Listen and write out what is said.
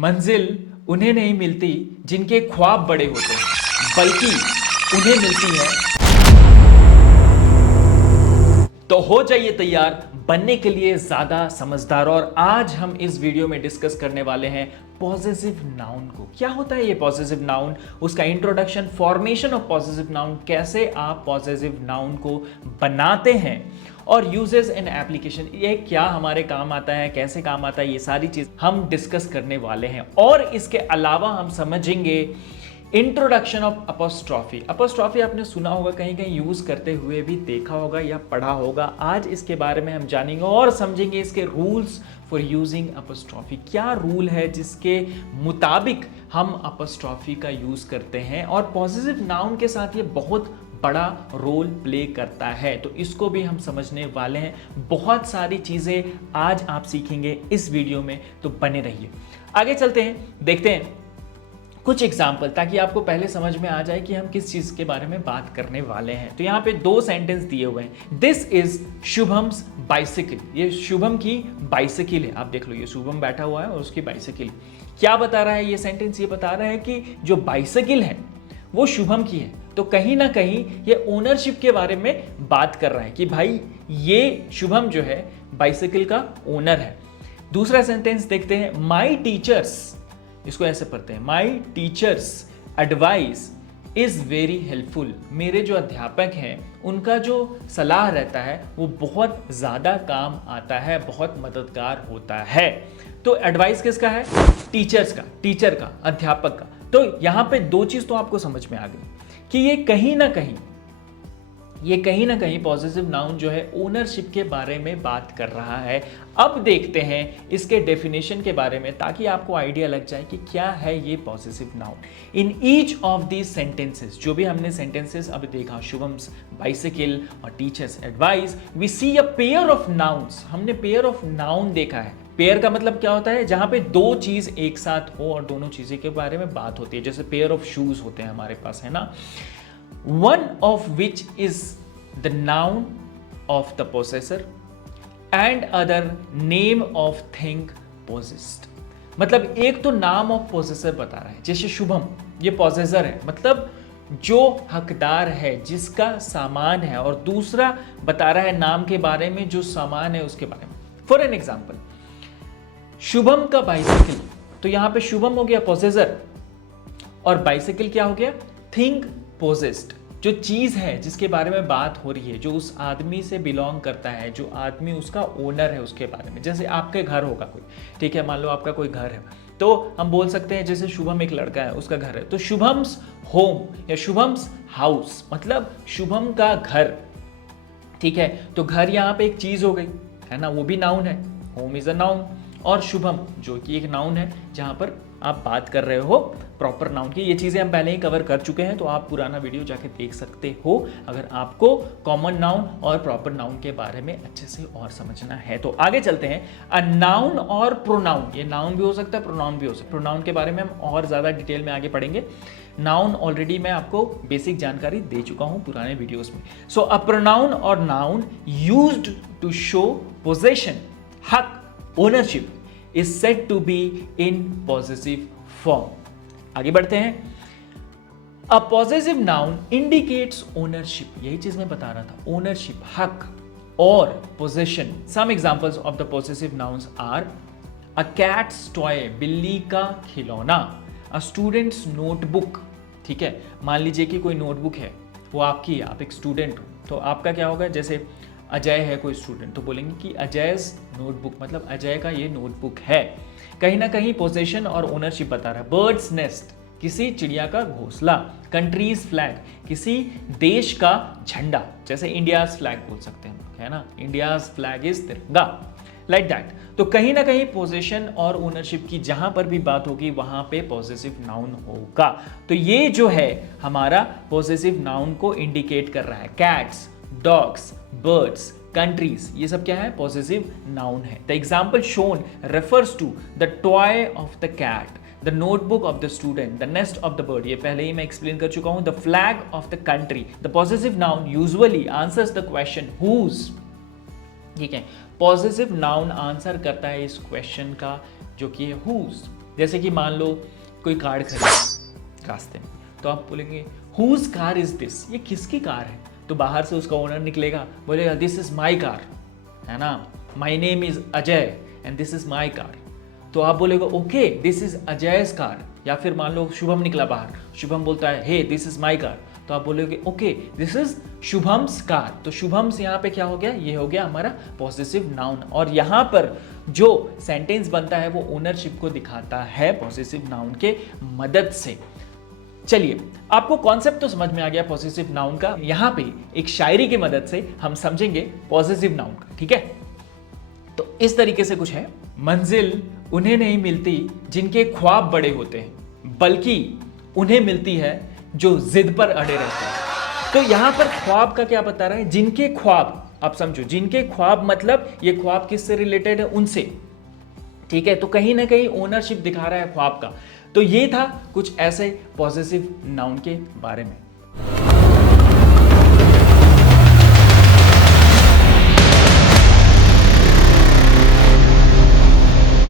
मंजिल उन्हें नहीं मिलती जिनके ख्वाब बड़े होते हैं, बल्कि उन्हें मिलती है। तो हो जाइए तैयार बनने के लिए ज्यादा समझदार। और आज हम इस वीडियो में डिस्कस करने वाले हैं पॉसेसिव नाउन को। क्या होता है ये पॉसेसिव नाउन, उसका introduction, formation of possessive noun, कैसे आप पॉसेसिव नाउन को बनाते हैं, और यूजेस एंड एप्लीकेशन, ये क्या हमारे काम आता है, कैसे काम आता है, ये सारी चीज हम डिस्कस करने वाले हैं। और इसके अलावा हम समझेंगे इंट्रोडक्शन ऑफ अपोस्ट्रॉफी। अपोस्ट्रॉफी आपने सुना होगा, कहीं कहीं यूज करते हुए भी देखा होगा या पढ़ा होगा। आज इसके बारे में हम जानेंगे और समझेंगे इसके रूल्स फॉर यूजिंग अपोस्ट्रॉफी। क्या रूल है जिसके मुताबिक हम अपोस्ट्रॉफी का यूज करते हैं, और पॉसेसिव नाउन के साथ ये बहुत बड़ा रोल प्ले करता है। तो इसको भी हम समझने वाले हैं। बहुत सारी चीजें आज आप सीखेंगे इस वीडियो में, तो बने रहिए। आगे चलते हैं, देखते हैं कुछ एग्जाम्पल, ताकि आपको पहले समझ में आ जाए कि हम किस चीज के बारे में बात करने वाले हैं। तो यहाँ पे दो सेंटेंस दिए हुए हैं। This is Shubham's bicycle. ये शुभम की बाइसिकल है। आप देख लो, ये शुभम बैठा हुआ है और उसकी बाइसिकल। क्या बता रहा है ये सेंटेंस? ये बता रहा है कि जो बाइसिकल है वो शुभम की है। तो कहीं ना कहीं ये ओनरशिप के बारे में बात कर रहा है कि भाई ये शुभम जो है बाइसिकल का ओनर है। दूसरा सेंटेंस देखते हैं। माई टीचर्स, इसको ऐसे पढ़ते हैं, my teachers advice is very helpful. मेरे जो अध्यापक हैं उनका जो सलाह रहता है वो बहुत ज़्यादा काम आता है, बहुत मददगार होता है। तो एडवाइस किसका है? टीचर्स का, टीचर का, अध्यापक का। तो यहाँ पे दो चीज़ तो आपको समझ में आ गई कि ये कहीं ना कहीं पॉसेसिव नाउन जो है ओनरशिप के बारे में बात कर रहा है। अब देखते हैं इसके डेफिनेशन के बारे में, ताकि आपको आइडिया लग जाए कि क्या है ये possessive noun. In each of these sentences, जो भी हमने सेंटेंसेस अब देखा, शुभम्स बाइसिकल और teacher's advice, we see a pair of nouns. हमने पेयर ऑफ नाउन देखा है। पेयर का मतलब क्या होता है? जहां पे दो चीज एक साथ हो और दोनों चीजें के बारे में बात होती है। जैसे पेयर ऑफ शूज होते हैं हमारे पास, है ना। One of which is the noun of the possessor and other name of thing possessed। मतलब एक तो नाम ऑफ पोसेसर बता रहा है, जैसे शुभम ये पोसेसर है, मतलब जो हकदार है, जिसका सामान है, और दूसरा बता रहा है नाम के बारे में, जो सामान है उसके बारे में। फॉर एन एग्जाम्पल, शुभम का बाइसिकल, तो यहां पे शुभम हो गया पोसेसर और बाइसिकल क्या हो गया? Thing possessed. जो चीज है जिसके बारे में बात हो रही है, जो उस आदमी से बिलोंग करता है, जो आदमी उसका ओनर है, उसके बारे में। जैसे आपके घर होगा कोई, ठीक है, मान लो आपका कोई घर है, तो हम बोल सकते हैं जैसे शुभम एक लड़का है, उसका घर है, तो शुभम्स होम या शुभम्स हाउस, मतलब शुभम का घर। ठीक है, तो घर यहाँ पे एक चीज हो गई, है ना, वो भी नाउन है। होम इज अ नाउन, और शुभम जो कि एक नाउन है, जहां पर आप बात कर रहे हो प्रॉपर नाउन की। ये चीजें हम पहले ही कवर कर चुके हैं, तो आप पुराना वीडियो जाके देख सकते हो अगर आपको कॉमन नाउन और प्रॉपर नाउन के बारे में अच्छे से और समझना है। तो आगे चलते हैं। अ नाउन और प्रोनाउन, ये नाउन भी हो सकता है, प्रोनाउन भी हो सकता है। प्रोनाउन के बारे में हम और ज्यादा डिटेल में आगे पढ़ेंगे। नाउन ऑलरेडी मैं आपको बेसिक जानकारी दे चुका हूं पुराने वीडियोस में। सो अ प्रोनाउन और noun used to show possession, हक, ownership is said to be in possessive form। आगे बढ़ते हैं। A possessive noun indicates ownership, यही चीज मैं बता रहा था, ownership, हक और possession। Some examples of the possessive nouns are a cat's toy, बिल्ली का खिलौना, a student's notebook। ठीक है, मान लीजिए कि कोई नोटबुक है, वो आपकी है, आप एक स्टूडेंट हो, तो आपका क्या होगा? जैसे अजय है कोई स्टूडेंट, तो बोलेंगे कि अजय's नोटबुक, मतलब अजय का ये नोटबुक है। कहीं ना कहीं पोजेशन और ओनरशिप बता रहा है। बर्ड्स नेस्ट, किसी चिड़िया का घोंसला। कंट्रीज फ्लैग, किसी देश का झंडा, जैसे इंडियाज फ्लैग बोल सकते हैं, है ना, इंडियाज फ्लैग इज तिरंगा, लाइक दैट। तो कहीं ना कहीं पोजेशन और ओनरशिप की जहां पर भी बात होगी वहां पे पॉसेसिव नाउन होगा। तो ये जो है हमारा पॉसेसिव नाउन को इंडिकेट कर रहा है। कैट्स, डॉग्स, बर्ड्स, कंट्रीज, ये सब क्या है? पॉसेसिव नाउन है। The example shown refers to the toy of the cat, the notebook of the student, the nest of the bird, ये पहले ही मैं एक्सप्लेन कर चुका हूं। The flag of the country. The possessive noun usually answers the question whose. ठीक है, possessive noun answer करता है इस क्वेश्चन का, जो कि है हुज। जैसे कि मान लो कोई कार खरीदा रास्ते में, तो आप बोलेंगे हुज कार इज दिस, ये किसकी कार है? तो बाहर से उसका ओनर निकलेगा, बोलेगा दिस इज माई कार, है ना, my name is Ajay and this is my car. तो आप बोलेगा ओके दिस इज अजयस कार। या फिर मान लो शुभम निकला बाहर, शुभम बोलता है हे दिस इज माई कार, तो आप बोलोगे okay this is Shubham's car. तो शुभम्स यहाँ पे क्या हो गया, ये हो गया हमारा पॉसेसिव नाउन। और यहाँ पर जो सेंटेंस बनता है वो ओनरशिप को दिखाता है पॉसेसिव नाउन के मदद से। चलिए, आपको कॉन्सेप्ट तो समझ में आ गया पॉसेसिव नाउन का। यहाँ पे एक शायरी की मदद से हम समझेंगे पॉसेसिव नाउन का, ठीक है? तो इस तरीके से कुछ है, मंजिल उन्हें नहीं मिलती जिनके ख्वाब बड़े होते हैं, बल्कि उन्हें मिलती है जो जिद पर अड़े रहते हैं। तो यहां पर ख्वाब का क्या बता रहा है, जिनके ख्वाब, आप समझो जिनके ख्वाब मतलब ये ख्वाब किससे रिलेटेड है, उनसे, ठीक है? तो कहीं ना कहीं ओनरशिप दिखा रहा है ख्वाब का। तो ये था कुछ ऐसे पॉसेसिव नाउन के बारे में।